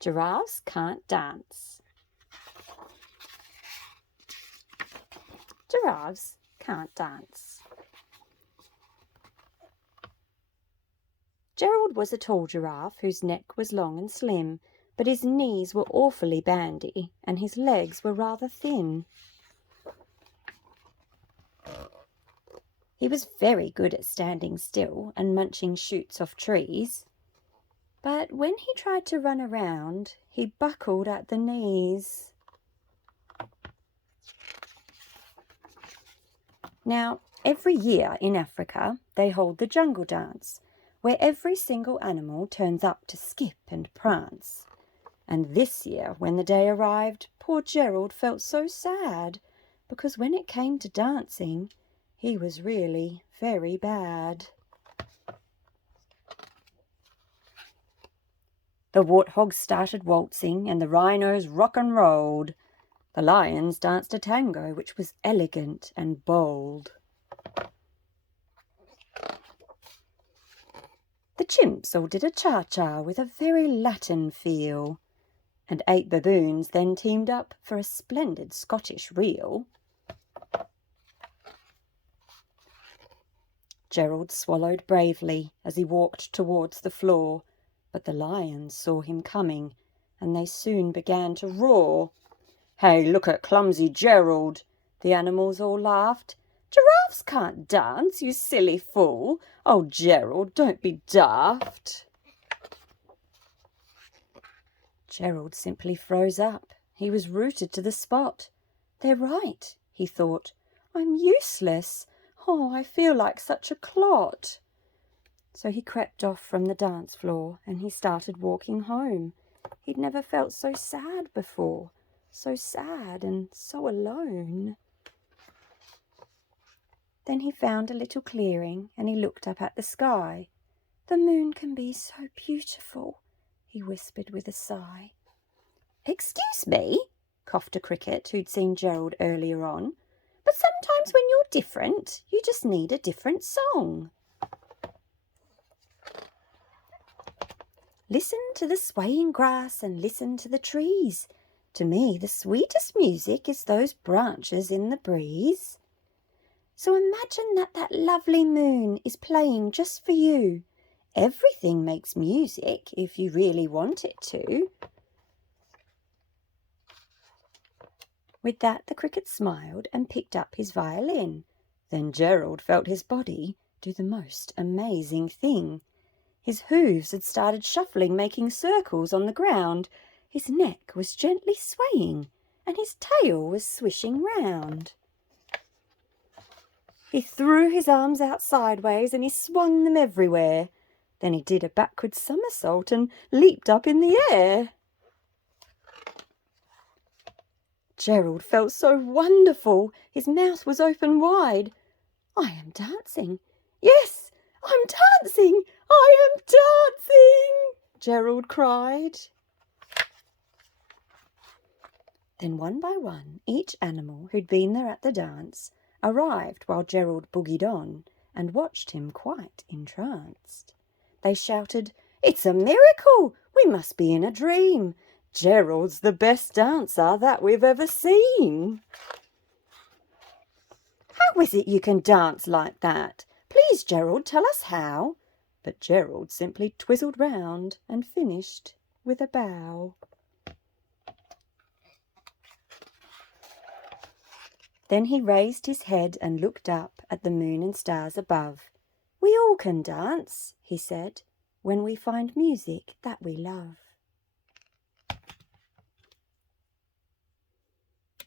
Giraffes can't dance. Giraffes can't dance. Gerald was a tall giraffe whose neck was long and slim, but his knees were awfully bandy and his legs were rather thin. He was very good at standing still and munching shoots off trees, but when he tried to run around, he buckled at the knees. Now, every year in Africa, they hold the jungle dance, where every single animal turns up to skip and prance. And this year, when the day arrived, poor Gerald felt so sad, because when it came to dancing, he was really very bad. The warthogs started waltzing and the rhinos rock and rolled. The lions danced a tango which was elegant and bold. The chimps all did a cha-cha with a very Latin feel, and 8 baboons then teamed up for a splendid Scottish reel. Gerald swallowed bravely as he walked towards the floor, but the lions saw him coming, and they soon began to roar. "Hey, look at clumsy Gerald!" The animals all laughed. "Giraffes can't dance, you silly fool! Oh, Gerald, don't be daft!" Gerald simply froze up. He was rooted to the spot. "They're right," he thought. "I'm useless. Oh, I feel like such a clot." So he crept off from the dance floor and he started walking home. He'd never felt so sad before, so sad and so alone. Then he found a little clearing and he looked up at the sky. "The moon can be so beautiful," he whispered with a sigh. "Excuse me," coughed a cricket who'd seen Gerald earlier on, "but sometimes when you're different, you just need a different song." "Listen to the swaying grass and listen to the trees. To me, the sweetest music is those branches in the breeze. So imagine that lovely moon is playing just for you. Everything makes music if you really want it to." With that, the cricket smiled and picked up his violin. Then Gerald felt his body do the most amazing thing. His hooves had started shuffling, making circles on the ground. His neck was gently swaying, and his tail was swishing round. He threw his arms out sideways and he swung them everywhere. Then he did a backward somersault and leaped up in the air. Gerald felt so wonderful. His mouth was open wide. "I am dancing. Yes, I'm dancing. I am dancing," Gerald cried. Then one by one, each animal who'd been there at the dance arrived while Gerald boogied on and watched him quite entranced. They shouted, "It's a miracle! We must be in a dream. Gerald's the best dancer that we've ever seen." "How is it you can dance like that? Please, Gerald, tell us how." But Gerald simply twizzled round and finished with a bow. Then he raised his head and looked up at the moon and stars above. "We all can dance," he said, "when we find music that we love."